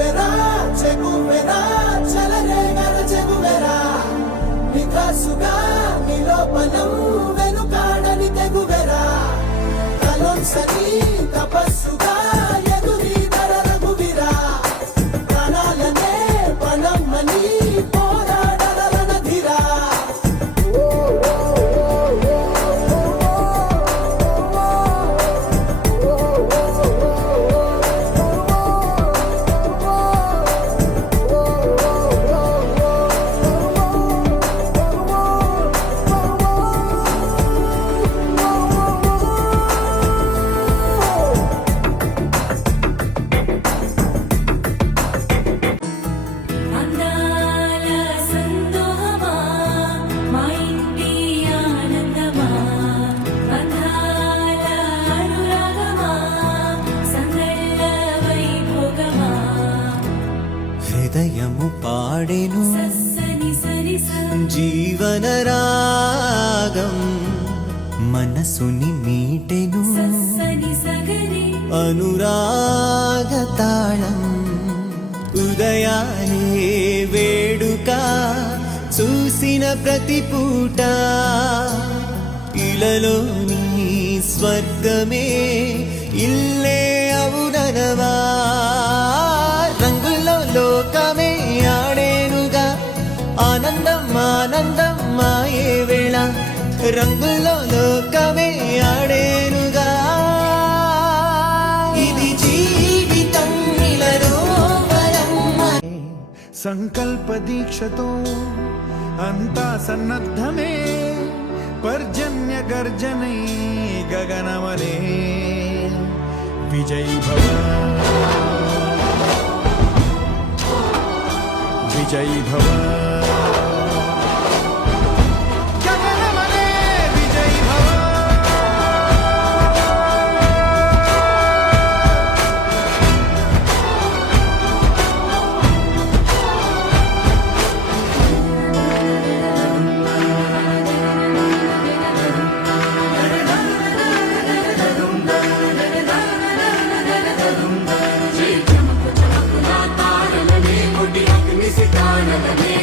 చెగువెరా చెగువెరా చలరేగర చెగువెరా నికాసుగా నిలోపనం వెనుకాడని తెగువెరా కలొన్సని తపస్సుగా ఎదురీ ధర రఘువీరా ప్రాణాలనే పణమ్మని పోరాడర రణధీరా హృదయము పాడెను జీవన రాగం మనసుని మీటెను అనురాగ తాళం ఉదయాలే వేడుక చూసిన ప్రతి పూట ఇలలోని స్వర్గమే ఇల్లే అవుననవా రంగుల్లో లోకమే ఆడేనుగా ఆనందం ఆనందం మాయే వేళ రంగుల్లో లోకమే ఆడేనుగా ఇది జీవితం ఇలలో సంకల్ప దీక్షతో అంతా సన్నద్ధమే పర్జన్య గర్జనై గగనమనే విజయ్ భవ విజయ్ భవ గగనమనే విజయ్ భవ సితారలనే